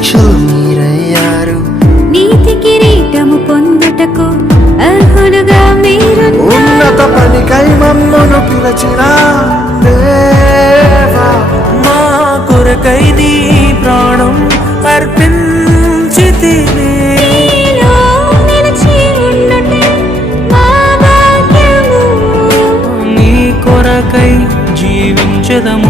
హతసాక్షులు మీరయ్యారు. నీతి కిరీటము పొందుటకు అర్హులుగా మీరున్నారు. ఉన్నత పనికై మమ్మను పిలచిన దేవా మా కొరకై నీ ప్రాణం అర్పించితివి. నీ కొరకై జీవించదము.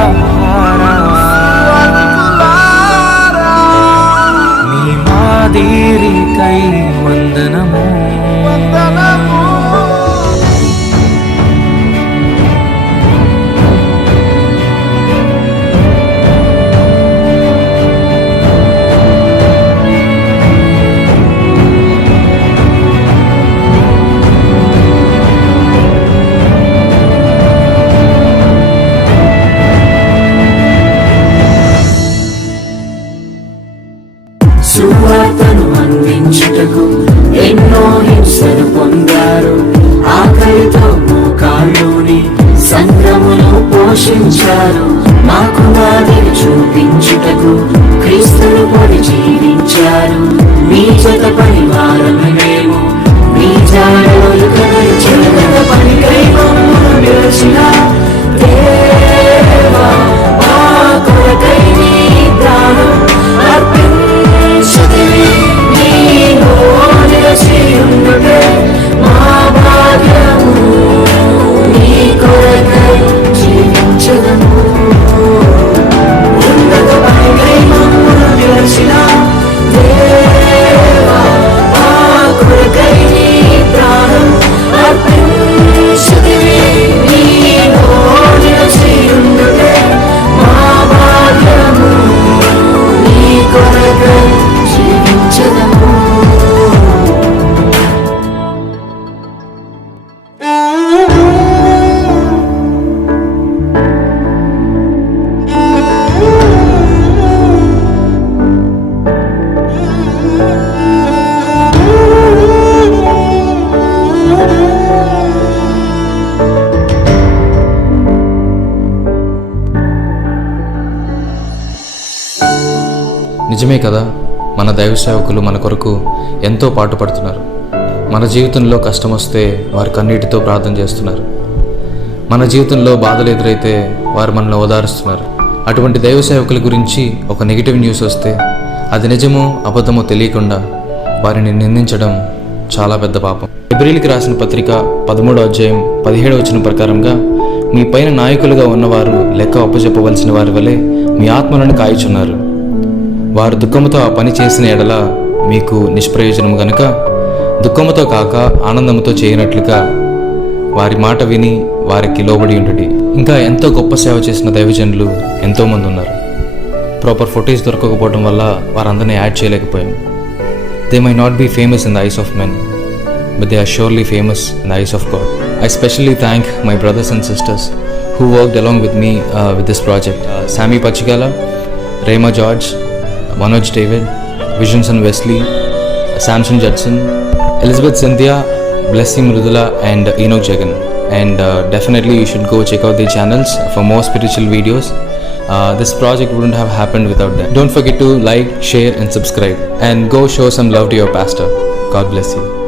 పోషించారు మాకు మాదిరి చూపించుటకు క్రీస్తును పొడి జీవించారు. మీ జత నిజమే కదా? మన దైవ సేవకులు మన కొరకు ఎంతో పాటుపడుతున్నారు. మన జీవితంలో కష్టం వస్తే వారు కన్నీటితో ప్రార్థన చేస్తున్నారు. మన జీవితంలో బాధలు ఎదురైతే వారు మనల్ని ఓదారుస్తున్నారు. అటువంటి దైవ సేవకుల గురించి ఒక నెగిటివ్ న్యూస్ వస్తే అది నిజమో అబద్ధమో తెలియకుండా వారిని నిందించడం చాలా పెద్ద పాపం. ఎబ్రిల్కి రాసిన పత్రిక పదమూడో అధ్యాయం పదిహేడవ వచ్చిన ప్రకారంగా మీ పైన నాయకులుగా ఉన్నవారు లెక్క అప్పచెప్పవలసిన వారి వలె మీ ఆత్మలను కాయచున్నారు. వారు దుఃఖంతో ఆ పని చేసిన ఎడల మీకు నిష్ప్రయోజనం గనుక దుఃఖంతో కాక ఆనందంతో చేయనట్లుగా వారి మాట విని వారికి లోబడి ఉండండి. ఇంకా ఎంతో గొప్ప సేవ చేసిన దైవజనులు ఎంతోమంది ఉన్నారు. ప్రాపర్ ఫొటేజ్ దొరకకపోవడం వల్ల వారందరినీ యాడ్ చేయలేకపోయాం. They may not be famous in the eyes of men but they are surely famous in the eyes of God I specially thank my brothers and sisters who worked along with me with this project Sammy Pachigala Rema George Manoj David, Visions and Wesley, Samson Judson, Elizabeth Cynthia, Blessing Mrudula and Enoch Jagan. And uh, definitely you should go check out their channels for more spiritual videos. Uh, this project wouldn't have happened without them. Don't forget to like, share, and subscribe. And go show some love to your pastor. God bless you.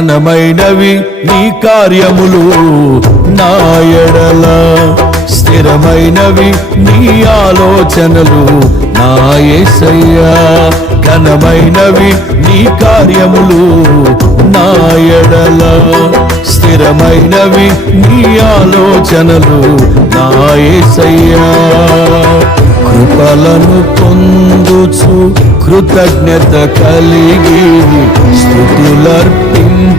ఘనమైనవి నీ కార్యములు నాయడల స్థిరమైనవి నీ ఆలోచనలు నాయసయ్యా ఘనమైనవి నీ కార్యములు నాయడల స్థిరమైనవి నీ ఆలోచనలు నాయసయ్యా కృపలను పొందుచు కృతజ్ఞత కలిగి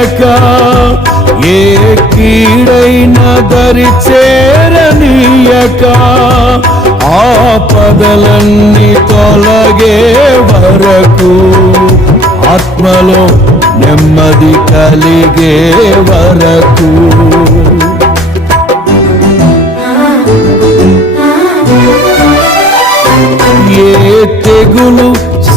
లేక ఏ కీడైన దరి చేరనీయక ఆపదలన్నీ తొలగే వరకు ఆత్మలో నెమ్మది కలిగే వరకు.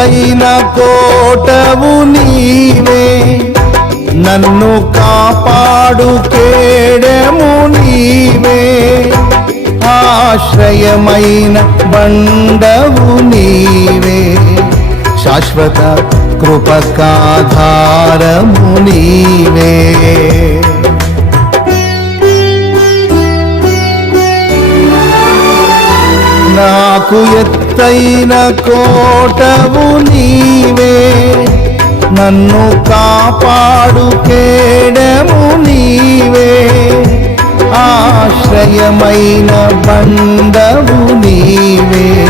కోటైన కోటవు నీవే నన్ను కాపాడు కేడము నీవే. ఆశ్రయమైన బండవు నీవే శాశ్వత కృపకాధారము నీవే. నాకు ఎత్తైన కోటవు నీవే. నన్ను కాపాడు కేడము నీవే. ఆశ్రయమైన బండవు నీవే.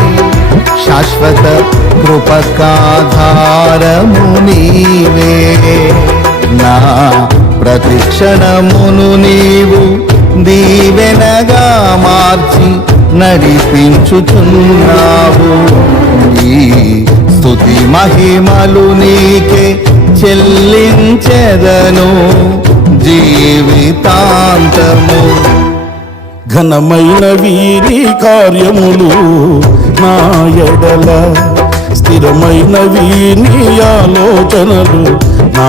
శాశ్వత కృపకాధారము నీవే. నా ప్రతిక్షణమును నీవు దీవెనగా మార్చి నడిపించుచున్నావు. ఈ స్తుతి మహిమలు నీకే చెల్లించెదను జీవితాంతము. ఘనమైన వీరి కార్యములు నా ఎడల స్థిరమైన వీని ఆలోచనలు నా